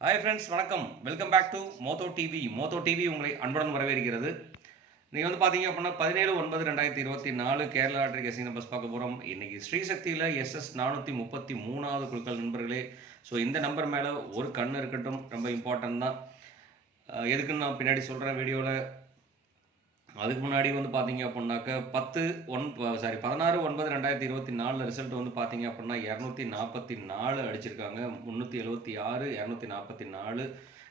Hi friends வணக்கம். Welcome back to Motho TV Motho TV உங்களை அன்புடன் வரவேற்கிறது. நீங்கள் வந்து பார்த்தீங்க அப்படின்னா பதினேழு ஒன்பது ரெண்டாயிரத்தி இருபத்தி நாலு கேரளா லாட்டரி கசின நம்பர்ஸ் பார்க்க போகிறோம் இன்றைக்கி ஸ்ரீசக்தியில் எஸ்எஸ் நானூற்றி முப்பத்தி மூணாவது குழுக்கள் நண்பர்களே. ஸோ இந்த நம்பர் மேலே ஒரு கண் இருக்கட்டும். ரொம்ப இம்பார்ட்டன்ட் தான். எதுக்குன்னு நான் பின்னாடி சொல்கிறேன் வீடியோவில் அதுக்கு முன்னாடி வந்து பார்த்தீங்க அப்படின்னாக்க பத்து ஒன் சாரி பதினாறு ஒன்பது ரெண்டாயிரத்தி இருபத்தி நாலில் ரிசல்ட் வந்து பார்த்தீங்க அப்படின்னா இரநூத்தி நாற்பத்தி நாலு அடிச்சிருக்காங்க. முந்நூற்றி எழுபத்தி ஆறு இரநூத்தி நாற்பத்தி நாலு.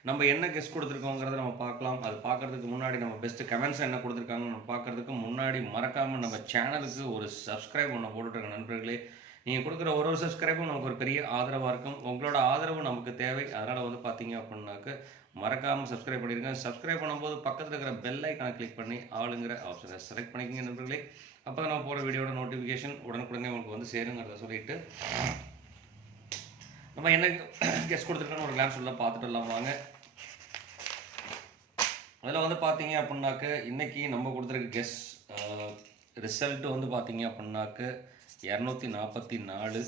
நம்ம என்ன கெஸ்ட் கொடுத்துருக்கோங்கிறத நம்ம பார்க்கலாம். அது பார்க்கறதுக்கு முன்னாடி நம்ம பெஸ்ட்டு கமெண்ட்ஸ் என்ன கொடுத்துருக்காங்கன்னு நம்ம பார்க்கறதுக்கு முன்னாடி மறக்காமல் நம்ம சேனலுக்கு ஒரு சப்ஸ்கிரைப் ஒன்று போட்டுட்ருக்க நண்பர்களே. நீங்கள் கொடுக்குற ஒரு ஒரு சப்ஸ்கிரைபும் நமக்கு ஒரு பெரிய ஆதரவாக இருக்கும். உங்களோட ஆதரவு நமக்கு தேவை. அதனால் வந்து பார்த்தீங்க அப்படின்னாக்க மறக்காமல் சப்ஸ்கிரைப் பண்ணியிருக்கேன் சப்ஸ்கிரைப் பண்ணும்போது பக்கத்தில் இருக்கிற பெல் ஐக்கானை கிளிக் பண்ணி ஆளுங்கிற ஆப்ஷனை செலக்ட் பண்ணிக்கங்க நண்பர்களே. அப்போ தான் நம்ம போகிற வீடியோட நோட்டிஃபிகேஷன் உடனுக்குடனே உங்களுக்கு வந்து சேருங்கிறத சொல்லிட்டு நம்ம என்ன கெஸ்ட் கொடுத்துருக்கோன்னு ஒரு கிளாஸ் உள்ள பார்த்துட்டு எல்லாம் வாங்க. அதில் வந்து பார்த்தீங்க அப்படின்னாக்க இன்றைக்கி நம்ம கொடுத்துருக்க கெஸ் ரிசல்ட் வந்து பார்த்தீங்க அப்படின்னாக்க இரநூத்தி நாற்பத்தி நாலு.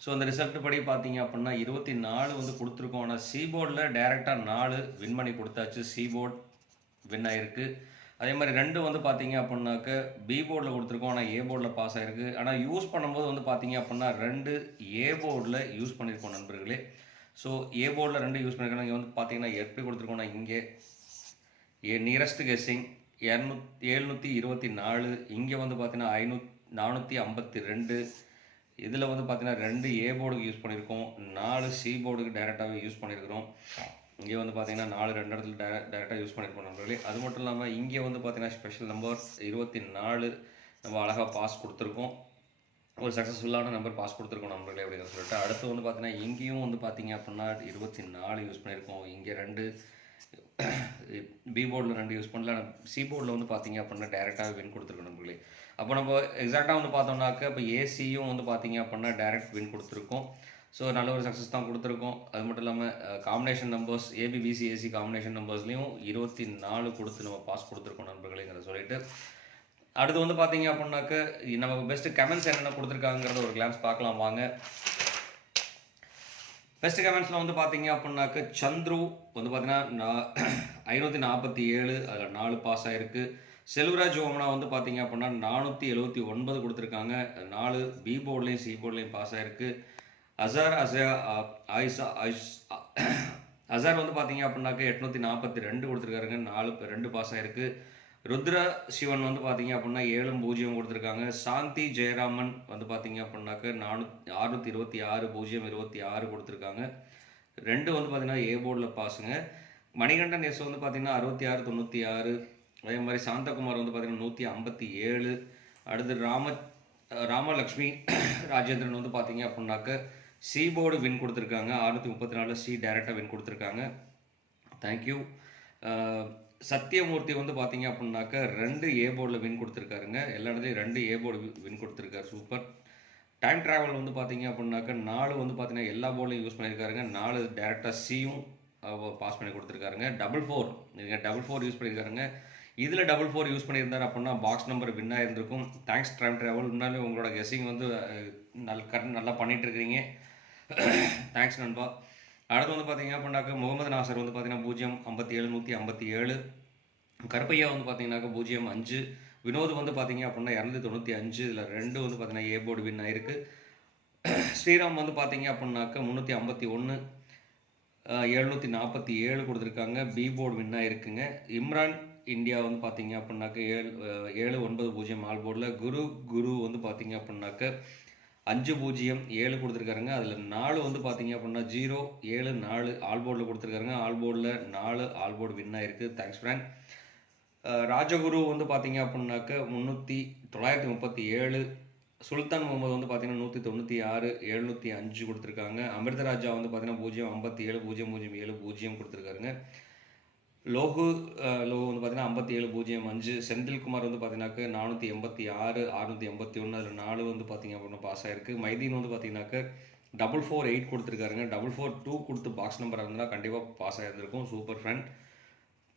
ஸோ அந்த ரிசல்ட் படி பார்த்தீங்க அப்படின்னா இருபத்தி நாலு வந்து கொடுத்துருக்கோம். ஆனால் சீபோர்டில் டேரெக்டாக நாலு வின் பண்ணி கொடுத்தாச்சு. சீபோர்ட் வின் ஆகிருக்கு அதே மாதிரி ரெண்டு வந்து பார்த்தீங்க அப்படின்னாக்க பி போர்டில் கொடுத்துருக்கோம். ஆனால் ஏ போர்டில் பாஸ் ஆகிருக்கு ஆனால் யூஸ் பண்ணும்போது வந்து பார்த்தீங்க அப்படின்னா ரெண்டு ஏ போர்டில் யூஸ் பண்ணியிருக்கோம் நண்பர்களே. ஸோ ஏ போர்டில் ரெண்டு யூஸ் பண்ணியிருக்கோம் இங்கே வந்து பார்த்தீங்கன்னா எப்படி கொடுத்துருக்கோம்னா இங்கே ஏ நியரஸ்ட் கெஸ்ஸிங் இரநூத் எழுநூற்றி இருபத்தி நாலு. இங்கே வந்து பார்த்தீங்கன்னா ஐநூத் நானூற்றி ஐம்பத்தி ரெண்டு. இதில் வந்து பார்த்தீங்கன்னா ரெண்டு ஏ போர்டுக்கு யூஸ் பண்ணியிருக்கோம் நாலு சி போர்டுக்கு டைரெக்டாகவே யூஸ் பண்ணியிருக்கிறோம் இங்கே வந்து பார்த்தீங்கன்னா நாலு ரெண்டு இடத்துல டேர டேரெக்டாக யூஸ் பண்ணியிருக்கோம் நண்பர்களே. அது மட்டும் இல்லாமல் இங்கே வந்து பார்த்திங்கன்னா ஸ்பெஷல் நம்பர் இருபத்தி நாலு நம்ம அழகாக பாஸ் கொடுத்துருக்கோம். ஒரு சக்ஸஸ்ஃபுல்லான நம்பர் பாஸ் கொடுத்துருக்கோம் நம்பர்களே அப்படின்னு சொல்லிட்டு. அடுத்து வந்து பார்த்தீங்கன்னா இங்கேயும் வந்து பார்த்தீங்க அப்படின்னா இருபத்தி நாலு யூஸ் பண்ணியிருக்கோம் இங்கே ரெண்டு பி போர்டில் ரெண்டு யூஸ் பண்ணல. சி போர்டில் வந்து பார்த்தீங்க அப்படின்னா டேரெக்டாக வின் கொடுத்துருக்கோம் நம்பர்களே அப்போ நம்ம எக்ஸாக்டாக வந்து பார்த்தோம்னாக்க இப்போ ஏசியும் வந்து பார்த்தீங்க அப்படின்னா டேரெக்ட் வின் கொடுத்துருக்கோம். ஸோ நல்ல ஒரு சக்ஸஸ் தான் கொடுத்துருக்கோம். அது மட்டும் இல்லாமல் combination numbers ABBC AC combination நம்பர்ஸ்லையும் இருபத்தி நாலு கொடுத்து நம்ம பாஸ் கொடுத்துருக்கோம் நண்பர்களேங்கிறத சொல்லிட்டு. அடுத்து வந்து பார்த்தீங்க அப்படின்னாக்க நம்ம பெஸ்ட்டு கமெண்ட்ஸ் என்னென்ன கொடுத்துருக்காங்கிறத ஒரு கிளான்ஸ் பார்க்கலாம் வாங்க. பெஸ்ட் கமெண்ட்ஸில் வந்து பார்த்தீங்க அப்படின்னாக்க சந்துரு வந்து பார்த்தீங்கன்னா ஐநூற்றி நாற்பத்தி ஏழு அதில் நாலு பாஸ் ஆகிருக்கு செல்வராஜ் ஓமனா வந்து பார்த்தீங்க அப்படின்னா நானூற்றி எழுபத்தி ஒன்பது கொடுத்துருக்காங்க. நாலு பி போர்ட்லேயும் சி போர்ட்லேயும் பாஸ் ஆயிருக்கு. அசார் அசா ஆயிஷா ஆயிஷ் அசார் வந்து பார்த்தீங்க அப்படின்னாக்க எட்நூற்றி நாற்பத்தி ரெண்டு கொடுத்துருக்காருங்க. நாலு ரெண்டு பாஸ் ஆயிருக்கு. ருத்ர சிவன் வந்து பார்த்தீங்க அப்படின்னா ஏழும் பூஜ்ஜியம் கொடுத்துருக்காங்க. சாந்தி ஜெயராமன் வந்து பார்த்தீங்க அப்படின்னாக்க நானூ அறுநூற்றி இருபத்தி ஆறு பூஜ்ஜியம் இருபத்தி ஆறு கொடுத்துருக்காங்க. ரெண்டு வந்து பார்த்தீங்கன்னா ஏ போர்டில் பாஸுங்க மணிகண்டன் எஸ் வந்து பார்த்தீங்கன்னா அறுபத்தி ஆறு தொண்ணூற்றி ஆறு அதே மாதிரி சாந்தகுமார் வந்து பார்த்தீங்கன்னா நூற்றி ஐம்பத்தி ஏழு. அடுத்து ராம ராமலக்ஷ்மி ராஜேந்திரன் வந்து பார்த்தீங்க அப்படின்னாக்க சி போர்டு வின் கொடுத்துருக்காங்க. அறுநூற்றி முப்பத்தி நாலில் சி டேரெக்டாக வின் கொடுத்துருக்காங்க. தேங்க்யூ சத்யமூர்த்தி வந்து பார்த்தீங்க அப்படின்னாக்க ரெண்டு ஏ போர்டில் வின் கொடுத்துருக்காருங்க. எல்லா இடத்துலையும் ரெண்டு ஏ போர்டு வின் கொடுத்துருக்காரு. சூப்பர் டைம் ட்ராவல் வந்து பார்த்தீங்க அப்படின்னாக்க நாலு வந்து பார்த்தீங்கன்னா எல்லா போர்டிலையும் யூஸ் பண்ணியிருக்காருங்க நாலு டேரெக்டாக சியும் பாஸ் பண்ணி கொடுத்துருக்காருங்க. டபுள் ஃபோர் நீங்கள் டபுள் ஃபோர் யூஸ் பண்ணியிருக்காருங்க இதில் டபுள் ஃபோர் யூஸ் பண்ணியிருந்தார் அப்படின்னா பாக்ஸ் நம்பர் வின் ஆகிருந்திருக்கும் தேங்க்ஸ் டைம் ட்ராவல் முன்னாலே உங்களோட கெஸிங் வந்து நல் நல்ல கரெக்ட் நல்லா பண்ணிகிட்டு இருக்கிறீங்க தேங்க்ஸ் நண்பா. அடுத்து வந்து பார்த்தீங்க அப்படின்னாக்க முகமது நாசர் வந்து பார்த்தீங்கன்னா பூஜ்ஜியம் ஐம்பத்தி ஏழு நூற்றி ஐம்பத்தி ஏழு கருப்பையா வந்து பார்த்தீங்கன்னாக்க பூஜ்ஜியம் அஞ்சு. வினோத் வந்து பார்த்தீங்க அப்படின்னா இரநூத்தி தொண்ணூற்றி அஞ்சு. இதில் ரெண்டு வந்து பார்த்தீங்கன்னா ஏ போர்டு வின் ஆயிருக்கு. ஸ்ரீராம் வந்து பார்த்தீங்க அப்படின்னாக்க முந்நூற்றி ஐம்பத்தி ஒன்று எழுநூற்றி நாற்பத்தி ஏழு கொடுத்துருக்காங்க. பி போர்டு வின் ஆயிருக்குங்க. இம்ரான் இந்தியா வந்து பார்த்தீங்க அப்படின்னாக்க ஏழு ஏழு ஒன்பது பூஜ்ஜியம் ஆல் போர்டில் குரு குரு வந்து பார்த்தீங்க அப்படின்னாக்க அஞ்சு பூஜ்ஜியம் ஏழு கொடுத்துருக்காருங்க. அதில் நாலு வந்து பார்த்தீங்க அப்படின்னா ஜீரோ ஏழு நாலு ஆல் போர்டில் கொடுத்துருக்காருங்க. ஆல் போர்டில் நாலு ஆல் போர்டு வின் ஆயிருக்கு. தேங்க்ஸ் ஃப்ரெண்ட் ராஜகுரு வந்து பார்த்தீங்க அப்படின்னாக்க முந்நூற்றி தொள்ளாயிரத்தி முப்பத்தி ஏழு சுல்தான் முகமது வந்து பார்த்தீங்கன்னா நூற்றி தொண்ணூற்றி ஆறு எழுநூற்றி அஞ்சு கொடுத்துருக்காங்க. அமிர்தராஜா வந்து பார்த்தீங்கன்னா பூஜ்ஜியம் ஐம்பத்தி ஏழு பூஜ்ஜியம் பூஜ்ஜியம் ஏழு பூஜ்ஜியம் கொடுத்துருக்காருங்க. லோகு லோகு வந்து பார்த்தீங்கன்னா ஐம்பத்தி ஏழு பூஜ்ஜியம் அஞ்சு. செந்தில்குமார் வந்து பார்த்தீங்கன்னாக்க நானூற்றி எண்பத்தி ஆறு அறுநூற்றி எண்பத்தி ஒன்று அதில் நாலு வந்து பார்த்தீங்க அப்படின்னா பாஸ் ஆயிருக்கு. மைதீன் வந்து பார்த்தீங்கன்னாக்க டபுள் ஃபோர் எயிட் கொடுத்துருக்காருங்க. டபுள் ஃபோர் டூ கொடுத்து பாக்ஸ் நம்பர் இருந்தால் கண்டிப்பாக பாஸ் ஆகியிருந்திருக்கும் சூப்பர் ஃப்ரெண்ட்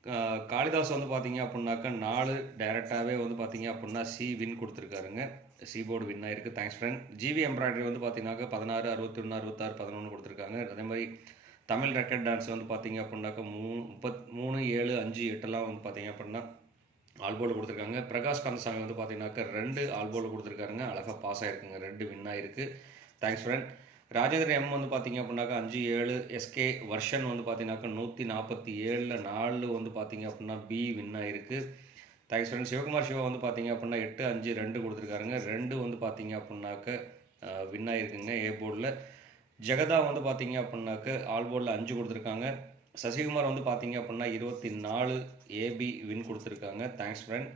கா- காளிதாஸ் வந்து பார்த்தீங்க அப்படின்னாக்கா நாலு. டைரெக்டாகவே வந்து பார்த்தீங்க அப்படின்னா சி வின் கொடுத்துருக்காருங்க. சி போர்டு வின் ஆயிருக்கு. தேங்க்ஸ் ஃப்ரெண்ட் ஜிவி எம்ப்ராய்டரி வந்து பார்த்தீங்கன்னாக்கா பதினாறு அறுபத்தி ஒன்று அறுபத்தாறு பதினொன்று கொடுத்துருக்காங்க. அதே மாதிரி தமிழ் ரெக்கார்ட் டான்ஸ் வந்து பார்த்தீங்க அப்படின்னாக்கா மூ முப்பத் மூணு ஏழு அஞ்சு எட்டெல்லாம் வந்து பார்த்தீங்க அப்படின்னா ஆல்போல் கொடுத்துருக்காங்க. பிரகாஷ் கந்தசாமி வந்து பார்த்தீங்கன்னாக்கா ரெண்டு ஆல்போல் கொடுத்துருக்காருங்க. அழகாக பாஸ் ஆயிருக்குங்க. ரெண்டு வின் ஆகிருக்கு தேங்க்ஸ் ஃப்ரெண்ட் ராஜேந்திர எம் வந்து பார்த்தீங்க அப்படின்னாக்கா அஞ்சு ஏழு எஸ்கே வருஷன் வந்து பார்த்தீங்கன்னாக்கா நூற்றி நாற்பத்தி ஏழில் நாலு வந்து பார்த்தீங்க அப்படின்னா பி வின் ஆகிருக்கு தேங்க்ஸ் ஃப்ரெண்ட் சிவகுமார் சிவா வந்து பார்த்தீங்க அப்படின்னா எட்டு அஞ்சு ரெண்டு கொடுத்துருக்காருங்க. ரெண்டு வந்து பார்த்தீங்க அப்படின்னாக்க வின் ஆகிருக்குங்க ஏ போர்டில் ஜெகதா வந்து பார்த்தீங்க அப்படின்னாக்க ஆல் போர்டில் அஞ்சு கொடுத்துருக்காங்க. சசிகுமார் வந்து பார்த்தீங்க அப்படின்னா இருபத்தி நாலு ஏபி வின் கொடுத்துருக்காங்க. தேங்க்ஸ் ஃப்ரெண்ட்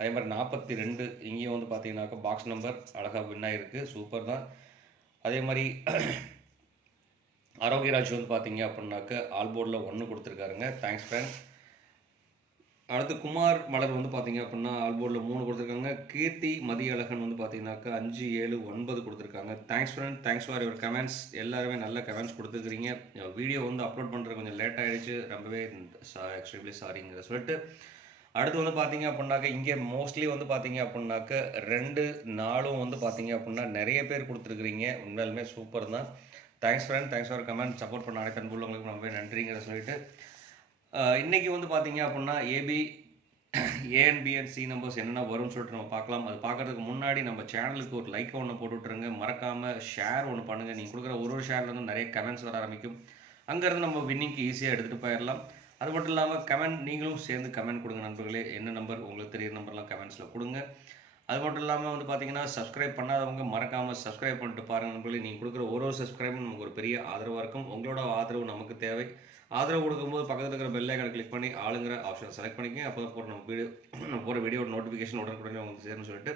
அதே மாதிரி நாற்பத்தி ரெண்டு இங்கேயும் வந்து பார்த்தீங்கன்னாக்கா பாக்ஸ் நம்பர் அழகாக வின் ஆகிருக்கு சூப்பர் தான். அதே மாதிரி ஆரோக்கியராஜ் வந்து பார்த்தீங்க அப்படின்னாக்க ஆல் போர்டில் ஒன்று கொடுத்துருக்காருங்க. தேங்க்ஸ் ஃப்ரெண்ட் அடுத்து குமார் மலர் வந்து பார்த்தீங்க அப்படின்னா ஆல்போர்டில் மூணு கொடுத்துருக்காங்க. கீர்த்தி மதியழகன் வந்து பார்த்தீங்கன்னாக்கா அஞ்சு ஏழு ஒன்பது கொடுத்துருக்காங்க. Thanks friend thanks for your comments எல்லாருமே நல்ல கமெண்ட்ஸ் கொடுத்துருக்கிறீங்க வீடியோ வந்து அப்லோட் பண்ணுறது கொஞ்சம் லேட் ஆகிடுச்சு ரொம்பவே எக்ஸ்ட்ரீம்லி சாரிங்கிற சொல்லிட்டு. அடுத்து வந்து பார்த்தீங்க அப்படின்னாக்க இங்கே மோஸ்ட்லி வந்து பார்த்தீங்க அப்படின்னாக்க ரெண்டு நாளும் வந்து பார்த்தீங்க அப்படின்னா நிறைய பேர் கொடுத்துருக்குறீங்க. உண்மையாலுமே சூப்பர் தான். Thanks friend thanks for comment support பண்ண அனைத்து அன்புள்ளவங்களுக்கு ரொம்பவே நன்றிங்கிற சொல்லிட்டு. இன்றைக்கி வந்து பார்த்தீங்க அப்படின்னா AB AN BN C numbers என்னென்ன வரும்னு சொல்லிட்டு நம்ம பார்க்கலாம் அது பார்க்கறதுக்கு முன்னாடி நம்ம சேனலுக்கு ஒரு லைக் ஒன்று போட்டு விட்ருங்க மறக்காமல் ஷேர் ஒன்று பண்ணுங்கள் நீங்கள் கொடுக்குற ஒரு ஒரு ஷேர்லேருந்து நிறைய கமெண்ட்ஸ் வர ஆரம்பிக்கும். அங்கேருந்து நம்ம வின்னிங்க்கு ஈஸியாக எடுத்துகிட்டு போயிடலாம். அது மட்டும் இல்லாமல் கமெண்ட் நீங்களும் சேர்ந்து கமெண்ட் கொடுங்க நண்பர்களே. என்ன நம்பர் உங்களுக்கு தெரியுற நம்பர்லாம் கமெண்ட்ஸில் கொடுங்க. அது மட்டும் இல்லாமல் வந்து பார்த்தீங்கன்னா சப்ஸ்கிரைப் பண்ணாதவங்க மறக்காமல் சப்ஸ்கிரைப் பண்ணிட்டு பாருங்கள் நண்பர்களே. நீங்கள் கொடுக்குற ஒரு ஒரு சப்ஸ்கிரைபும் நமக்கு ஒரு பெரிய ஆதரவாக இருக்கும். உங்களோட ஆதரவு நமக்கு தேவை. ஆதரவு கொடுக்கும்போது பக்கத்தில் இருக்கிற பெல் ஐக்கனை கிளிக் பண்ணி ஆளுங்கிற ஆப்ஷன் செலக்ட் பண்ணிக்கங்க. அப்போ தான் போகிற நம்ம வீடியோ நம்ம போகிற வீடியோட நோட்டிஃபிகேஷன் உடனுக்குடனே உங்களுக்கு சேரும்னு சொல்லிட்டு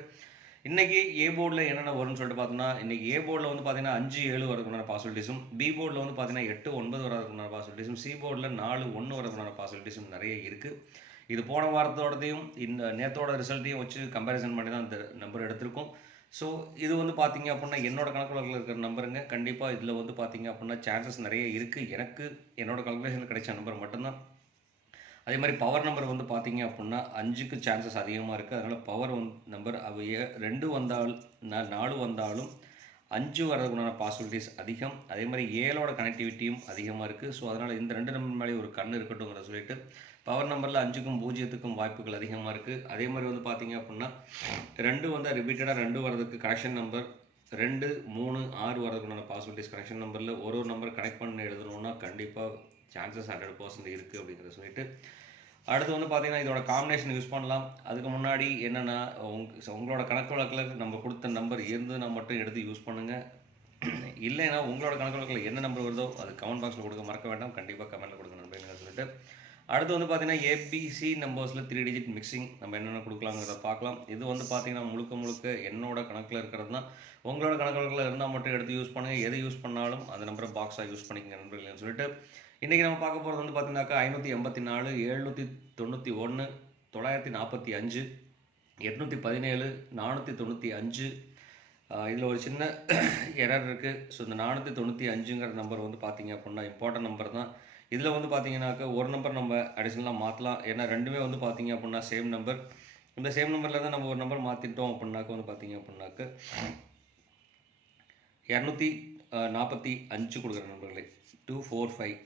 இன்றைக்கி ஏ போர்டில் என்னென்ன வரும்னு சொல்லிட்டு பார்த்தோம்னா இன்றைக்கி ஏ போர்டில் வந்து பார்த்தீங்கன்னா அஞ்சு ஏழு வரதுக்குண்டான பாசிபிலிட்டிஸும் பி போர்டில் வந்து பார்த்தீங்கன்னா எட்டு ஒன்பது வரதுக்குண்டான பாசிபிலிட்டிஸும் சி போர்டில் நாலு ஒன்று வரதுக்குண்டான பாசிபிலிட்டிஸும் நிறைய இருக்குது இது போன வாரத்தோடதையும் இந்த நேத்தோட ரிசல்ட்டையும் வச்சு கம்பேரிசன் பண்ணி தான் இந்த நம்பர் எடுத்திருக்கோம். ஸோ இது வந்து பார்த்தீங்க அப்படின்னா என்னோட கணக்குல இருக்கிற நம்பருங்க கண்டிப்பாக இதில் வந்து பார்த்தீங்க அப்படின்னா சான்சஸ் நிறைய இருக்குது எனக்கு என்னோட கால்குலேஷனில் கிடைச்ச நம்பர் மட்டும்தான். அதே மாதிரி பவர் நம்பர் வந்து பார்த்தீங்க அப்படின்னா அஞ்சுக்கு சான்சஸ் அதிகமாக இருக்குது அதனால் பவர் வந் நம்பர் அவ ரெண்டு வந்தால் நாலு வந்தாலும் அஞ்சு வர்றதுக்குண்டான பாசிபிலிட்டிஸ் அதிகம். அதே மாதிரி ஏழோட கனெக்டிவிட்டியும் அதிகமாக இருக்குது ஸோ அதனால் இந்த ரெண்டு நம்பர் மேலே ஒரு கண் இருக்கட்டும்ங்கிற சொல்லிட்டு பவர் நம்பரில் அஞ்சுக்கும் பூஜ்ஜியத்துக்கும் வாய்ப்புகள் அதிகமாக இருக்குது அதே மாதிரி வந்து பார்த்தீங்க அப்படின்னா ரெண்டு வந்து ரிப்பீட்டடாக ரெண்டு வர்றதுக்கு கனெக்ஷன் நம்பர் ரெண்டு மூணு ஆறு வரதுக்குண்டான பாசிபிலிட்டிஸ் கனெக்ஷன் நம்பரில் ஒரு ஒரு நம்பர் கனெக்ட் பண்ணி எழுதணும்னா கண்டிப்பாக சான்சஸ் ஹண்ட்ரட் பர்சன்ட் இருக்குது அப்படிங்கிறத சொல்லிட்டு அடுத்து வந்து பார்த்தீங்கன்னா இதோட காம்பினேஷன் யூஸ் பண்ணலாம். அதுக்கு முன்னாடி என்னென்னா உங் உங்களோட கணக்கு வழக்கில் நம்ம கொடுத்த நம்பர் இருந்ததுன்னா மட்டும் எடுத்து யூஸ் பண்ணுங்கள் இல்லைன்னா உங்களோட கணக்கு வழக்கில் என்ன நம்பர் வருதோ அது கமெண்ட் பாக்ஸில் கொடுக்க மறக்க வேண்டாம். கண்டிப்பாக கமெண்ட்டில் கொடுக்க நண்பர்கள் சொல்லிட்டு. அடுத்து வந்து பார்த்தீங்கன்னா ஏபிசி நம்பர்ஸில் த்ரீ டிஜிட் மிக்சிங் நம்ம என்னென்ன கொடுக்கலாங்கிறத பார்க்கலாம். இது வந்து பார்த்தீங்கன்னா முழுக்க முழுக்க என்னோட கணக்கில் இருக்கிறது தான் உங்களோட கணக்கு வழக்கில் இருந்தால் மட்டும் எடுத்து யூஸ் பண்ணுங்கள் எது யூஸ் பண்ணாலும் அந்த நம்பரை பாக்ஸாக யூஸ் பண்ணிக்கங்க நண்பர்கள்னு சொல்லிட்டு. இன்றைக்கி நம்ம பார்க்க போகிறது வந்து பார்த்தீங்கன்னாக்கா ஐநூற்றி எண்பத்தி நாலு எழுநூற்றி தொண்ணூற்றி ஒன்று தொள்ளாயிரத்தி நாற்பத்தி அஞ்சு எட்நூற்றி பதினேழு நானூற்றி தொண்ணூற்றி அஞ்சு. இதில் ஒரு சின்ன எரர் இருக்குது ஸோ இந்த நானூற்றி தொண்ணூற்றி அஞ்சுங்கிற நம்பர் வந்து பார்த்தீங்க அப்படின்னா இம்பார்ட்டன்ட் நம்பர் தான். இதில் வந்து பார்த்தீங்கன்னாக்கா ஒரு நம்பர் நம்ம அடிஷ்னலாக மாற்றலாம் ஏன்னா ரெண்டுமே வந்து பார்த்தீங்க அப்படின்னா சேம் நம்பர் இந்த சேம் நம்பரில் தான் நம்ம ஒரு நம்பர் மாற்றிட்டோம் அப்படின்னாக்க வந்து பார்த்தீங்க அப்படின்னாக்க இரநூத்தி நாற்பத்தி அஞ்சு கொடுக்குற நம்பர்களே. டூ ஃபோர் ஃபைவ்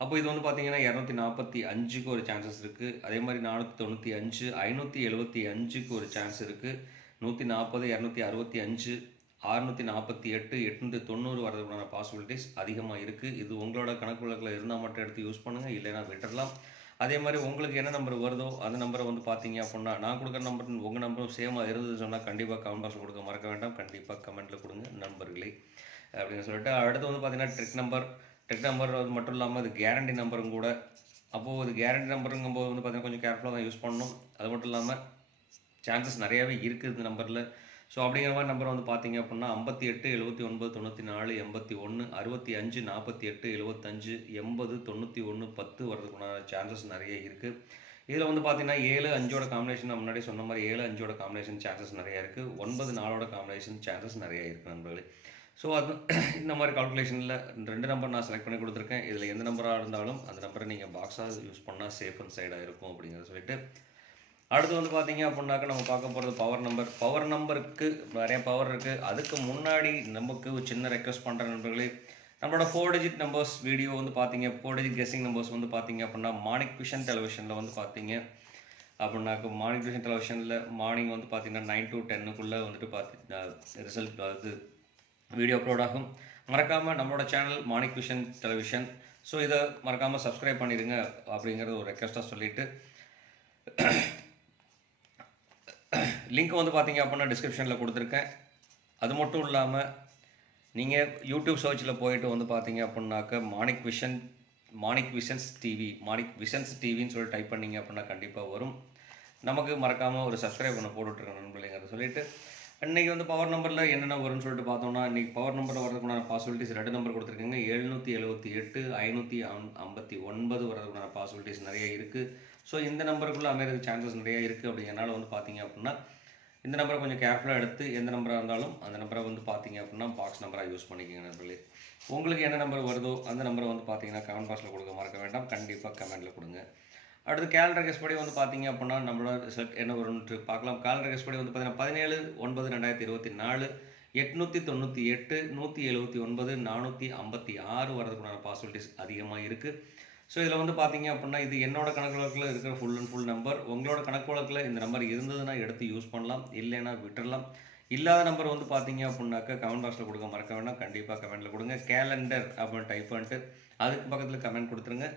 அப்போ இது வந்து பார்த்தீங்கன்னா இரநூத்தி நாற்பத்தி அஞ்சுக்கு ஒரு சான்சஸ் இருக்குது அதே மாதிரி நானூற்றி தொண்ணூற்றி அஞ்சு ஐநூற்றி எழுபத்தி அஞ்சுக்கு ஒரு சான்ஸ் இருக்குது நூற்றி நாற்பது இரநூத்தி அறுபத்தி அஞ்சு அறுநூற்றி நாற்பத்தி எட்டு எட்நூற்றி தொண்ணூறு வரதுக்கான பாசிபிலிட்டிஸ் அதிகமாக இருக்குது இது உங்களோட கணக்கு வழக்கில் இருந்தால் மட்டும் எடுத்து யூஸ் பண்ணுங்கள் இல்லைன்னா விட்டுடலாம் அதே மாதிரி உங்களுக்கு என்ன நம்பர் வருதோ அந்த நம்பரை வந்து பார்த்தீங்க அப்படின்னா நான் கொடுக்குற நம்பர் உங்கள் நம்பரும் சேமாக இருந்தது சொன்னால் கண்டிப்பாக கமெண்ட் பாக்ஸ் கொடுக்க மறக்க வேண்டாம். கண்டிப்பாக கமெண்ட்டில் கொடுங்க நண்பர்களே அப்படின்னு சொல்லிட்டு அடுத்து வந்து பார்த்தீங்கன்னா ட்ரிக் நம்பர் டெக் நம்பர் அது மட்டும் இல்லாமல் அது கேரண்டி நம்பரும் கூட. அப்போது அது கேரண்டி நம்பருங்கும் போது வந்து பார்த்திங்கன்னா கொஞ்சம் கேர்ஃபுல்லாக தான் யூஸ் பண்ணணும். அது மட்டும் இல்லாமல் சான்சஸ் நிறையாவே இருக்குது இந்த நம்பரில் ஸோ அப்படிங்கிற மாதிரி நம்பர் வந்து பார்த்தீங்க அப்படின்னா ஐம்பத்தி எட்டு எழுபத்தி ஒன்பது தொண்ணூற்றி நாலு எண்பத்தி ஒன்று அறுபத்தி அஞ்சு நாற்பத்தி எட்டு எழுபத்தஞ்சு எண்பது தொண்ணூற்றி ஒன்று பத்து வரதுக்குண்டான சான்சஸ் நிறைய இருக்குது இதில் வந்து பார்த்தீங்கன்னா ஏழு அஞ்சோட காம்பினேஷன் நான் முன்னாடி சொன்ன மாதிரி ஏழு அஞ்சோட காம்பினேஷன் சான்சஸ் நிறையா இருக்குது ஒன்பது நாலோட காம்பினேஷன் சான்சஸ் நிறையா இருக்குது நண்பர்களே. ஸோ அது இந்த மாதிரி கால்குலேஷனில் ரெண்டு நம்பர் நான் செலக்ட் பண்ணி கொடுத்துருக்கேன். இதில் எந்த நம்பராக இருந்தாலும் அந்த நம்பரை நீங்கள் பாக்ஸாக யூஸ் பண்ணால் சேஃப் அண்ட் சைடாக இருக்கும் அப்படிங்கிறத சொல்லிட்டு. அடுத்து வந்து பார்த்தீங்க அப்படின்னாக்க நம்ம பார்க்க போகிறது பவர் நம்பர் பவர் நம்பருக்கு நிறைய பவர் இருக்குது அதுக்கு முன்னாடி நமக்கு ஒரு சின்ன ரெக்வஸ்ட் பண்ணுற நண்பர்களே நம்மளோட ஃபோர் டிஜிட் நம்பர்ஸ் வீடியோ வந்து பார்த்தீங்க ஃபோர் டிஜிட் கெஸ்ஸிங் நம்பர்ஸ் வந்து பார்த்தீங்க அப்படின்னா மார்னிங் விஷன் டெலிவிஷனில் வந்து பார்த்தீங்க அப்படின்னாக்க மார்னிங் விஷன் டெலிவிஷனில் மார்னிங் வந்து பார்த்தீங்கன்னா நைன் டு டென்னுக்குள்ளே வந்துட்டு பார்த்து ரிசல்ட் அது வீடியோ அப்லோட் ஆகும். மறக்காமல் நம்மளோட channel Manik vision television so இதை மறக்காமல் சப்ஸ்கிரைப் பண்ணிடுங்க அப்படிங்கிறத ஒரு ரெக்வஸ்ட்டாக சொல்லிவிட்டு லிங்க் வந்து பார்த்தீங்க அப்படின்னா டிஸ்கிரிப்ஷனில் கொடுத்துருக்கேன். அது மட்டும் இல்லாமல் நீங்கள் யூடியூப் சர்ச்சில் போயிட்டு வந்து பார்த்தீங்க அப்படின்னாக்க Manik vision Manik visions TV Manik visions டிவின்னு சொல்லி டைப் பண்ணீங்க அப்படின்னா கண்டிப்பாக வரும். நமக்கு மறக்காமல் ஒரு சப்ஸ்கிரைப் பண்ண போட்டுட்ருக்கேன் நண்பர்களைங்கிறத சொல்லிவிட்டு இன்றைக்கி வந்து பவர் நம்பரில் என்னென்ன வரும்னு சொல்லிட்டு பார்த்தோம்னா இன்றைக்கி பவர் நம்பரில் வரதுக்குண்டான பாசிபிலிட்டிஸ் ரெண்டு நம்பர் கொடுத்துருக்கீங்க. எழுநூற்றி எழுபத்தி எட்டு ஐநூற்றி ஐம்பத்தி ஒன்பது வரதுக்குண்டான பாசிபிலிட்டிஸ் நிறைய இருக்குது ஸோ இந்த நம்பருக்குள்ளே அமைகிறதுக்கு சான்சஸ் நிறைய இருக்குது அப்படிங்கிறனால வந்து பார்த்தீங்க அப்படின்னா இந்த நம்பரை கொஞ்சம் கேர்ஃபுல்லாக எடுத்து எந்த நம்பராக இருந்தாலும் அந்த நம்பரை வந்து பார்த்தீங்க அப்படின்னா பாக்ஸ் நம்பராக யூஸ் பண்ணிக்கோங்க நண்பர்களே. உங்களுக்கு என்ன நம்பர் வருதோ அந்த நம்பரை வந்து பார்த்தீங்கன்னா கமெண்ட் பாக்ஸில் கொடுக்க மறக்க வேண்டாம். கண்டிப்பாக கமெண்ட்டில் கொடுங்க. அடுத்து கேலண்டர் கேஸ் படி வந்து பார்த்தீங்க அப்படின்னா நம்மளோட ரிசல்ட் என்ன வரும்னு பார்க்கலாம். கேலண்டர் கேஸ் படி வந்து பார்த்தீங்கன்னா பதினேழு ஒன்பது ரெண்டாயிரத்தி இருபத்தி நாலு எட்நூற்றி தொண்ணூற்றி எட்டு நூற்றி எழுபத்தி ஒன்பது நானூற்றி ஐம்பத்தி ஆறு வரதுக்குண்டான பாசிபிலிட்டிஸ் அதிகமாக இருக்குது ஸோ இதில் வந்து பார்த்தீங்க அப்படின்னா இது என்னோட கணக்கு வழக்கில் இருக்கிற ஃபுல் அண்ட் ஃபுல் நம்பர் உங்களோட கணக்கு வழக்கில் இந்த நம்பர் இருந்ததுன்னா எடுத்து யூஸ் பண்ணலாம். இல்லைன்னா விட்டுறலாம். இல்லாத நம்பர் வந்து பார்த்தீங்க அப்படின்னாக்கா கமெண்ட் பாக்ஸில் கொடுக்க மறக்க வேண்டாம். கண்டிப்பாக கமெண்ட்டில் கொடுங்க. கேலண்டர் அப்படின்னு டைப் பண்ணிட்டு அதுக்கு பக்கத்தில் கமெண்ட் கொடுத்துருங்க.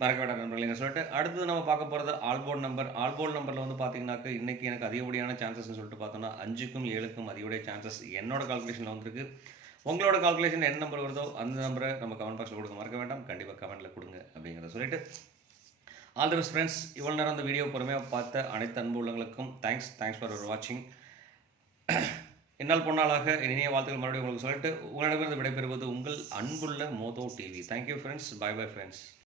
மறக்க வேண்டாம் நண்பர்களைங்க சொல்லிட்டு அடுத்தது நம்ம பார்க்க போகிறது ஆல்போர்ட் நம்பர். ஆல்போர்ட் நம்பரில் வந்து பார்த்தீங்கன்னாக்கா இன்றைக்கி எனக்கு அதிகப்படியான சான்சஸ்னு சொல்லிட்டு பார்த்தோன்னா அஞ்சுக்கும் ஏழுக்கும் அதிகப்படிய சான்சஸ் என்னோட கால்குலேஷனில் வந்திருக்கு. உங்களோட கால்குலேஷன் என்ன நம்பர் வருதோ அந்த நம்பரை நம்ம கமெண்ட் பாக்ஸில் கொடுக்க மறக்க வேண்டாம். கண்டிப்பாக கமெண்ட்டில் கொடுங்க அப்படிங்கிறத சொல்லிட்டு. ஆல் தி பெஸ்ட் ஃப்ரெண்ட்ஸ் இவ்வளோ நேரம் அந்த வீடியோ பொறுமையாக பார்த்த அனைத்து அன்பு உள்ளங்களுக்கும் தேங்க்ஸ் தேங்க்ஸ் ஃபார் வாட்சிங் என்னால் பொன்னாளாக இனிய வாழ்த்துக்கள் மறுபடியும் உங்களுக்கு சொல்லிட்டு உங்களிடமிருந்து விடைபெறுவது உங்கள் அன்புள்ள Motho TV thank you friends bye bye friends